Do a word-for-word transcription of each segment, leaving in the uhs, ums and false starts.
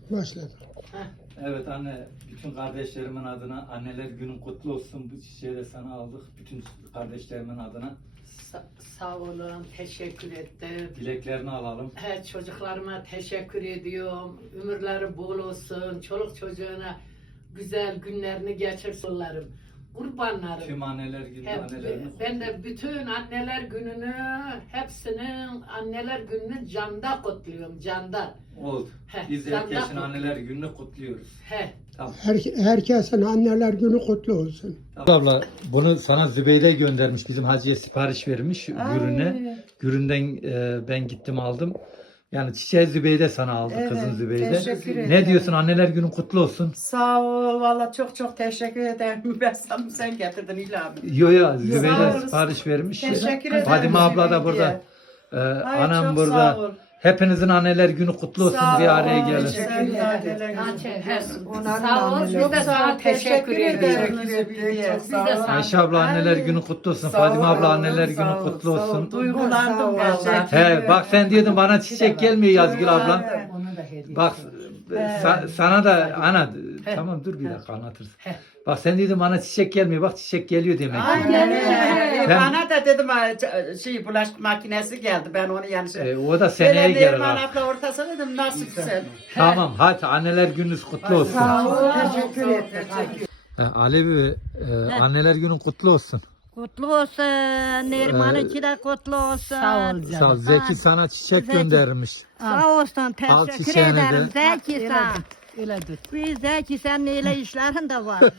Başladı. Evet anne, bütün kardeşlerimin adına anneler günün kutlu olsun. Bu çiçeği de sana aldık. Bütün kardeşlerimin adına. Sa- sağ olun, teşekkür ettim. Dileklerini alalım. He, çocuklarıma teşekkür ediyorum. Ömürleri bol olsun. Çoluk çocuğuna güzel günlerini geçirsinlerim. Kurbanlarım. Tüm anneler günü Hep, annelerini ben de bütün anneler gününü, hepsinin anneler gününü canda kutluyorum, canda. oldu. Heh, Biz sen herkesin de- anneler gününü kutluyoruz. He. Tamam. Her, herkesin anneler günü kutlu olsun. Abla bunu sana Zübeyde göndermiş. Bizim hacıya sipariş vermiş Gürün'e. Gürün'den e, ben gittim aldım. Yani çiçeği Zübeyde sana aldı, Evet, kızın Zübeyde. teşekkür Ne ederim. diyorsun, anneler günün kutlu olsun. Sağ ol. Valla çok çok teşekkür ederim. Ben sana sen getirdin İlhami. Yo yo, Zübeyde Sağ ol. sipariş vermiş. Teşekkür ederim. Fadime abla da Zübeyde. burada. Ee, Ay, anam çok burada. sağ ol. Hepinizin anneler günü kutlu olsun, Sağ bir ol, araya gelin. teşekkür ederim. He, Onların Sağ ol, anneleri. biz de sana teşekkür ediyoruz. Biz Biz de sana- Ayşe abla anneler Ay, günü kutlu olsun. sağ Fadime ol, abla anneler sağ günü ol, kutlu sağ ol. olsun. Duygulandım vallahi. He bak sen diyordun bana çiçek gelmiyor Yazgül abla. Evet. Onu da hediye Bak sa- sana da ana tamam dur bir dakika anlatırız. Bak sen diyordun bana çiçek gelmiyor, bak çiçek geliyor demek ki. Aynen öyle. Ben- Bana da dedim ha, şey bulaşık makinesi geldi. Ben onu yani şey. Ee, o da seneye Böyle gelir Neriman ha. abla ortasına dedim nasıl güzel. Tamam hadi anneler gününüz kutlu olsun. ol. Teşekkür ederim. Ee, Alevi e, anneler günün kutlu olsun. Kutlu olsun. Neriman'ınki de kutlu olsun. Sağ ol Sağ ol. Zeki sana çiçek Zeki. göndermiş. Sağ olsun. Al Teşekkür çiçeğini de. ederim. Zeki sağ. Öyle dur. Biz Zeki senin öyle işlerin de var.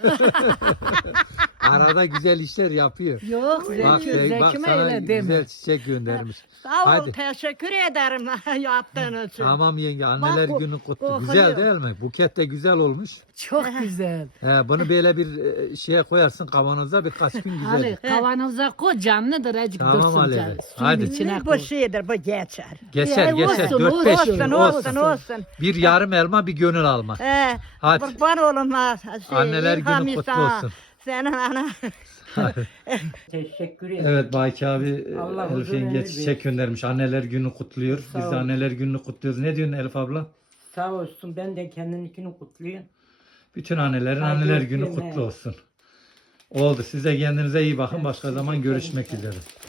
Arada güzel işler yapıyor. Yok, Bak, Zeki, e, bak Zeki sana öyle deme. güzel çiçek göndermiş. Sağ ol. Hadi. Teşekkür ederim yaptığın için. Tamam yenge, anneler Bak, günü kutlu. okunuyor. Güzel değil mi? Buket de güzel olmuş. Çok güzel. He, bunu böyle bir e, şeye koyarsın kavanoza, birkaç gün güzel. Hani kavanoza koy, canlıdır acık Tamam dursun Alevi. canım. Hadi. içine Bu koy. şeydir, bu geçer. Geçer Ya, geçer. olsun, dört beş olsun, gün Olsun, olsun. olsun, olsun. Bir yarım elma bir gönül alma. He, Hadi. kurban olun ha. Şey, Anneler günü İlham kutlu İsa. olsun. Senin ana. Teşekkür ederim. Evet Bayki abi Allah Elif huzur yenge ömür çiçek göndermiş. Anneler günü kutluyor. Biz de ol. anneler gününü kutluyoruz. Ne diyorsun Elif abla? Sağ olsun, ben de kendininkini kutluyorum. Bütün annelerin Hadi anneler öpeyim, günü he. kutlu olsun. Oldu. Size kendinize iyi bakın. Başka zaman görüşmek üzere.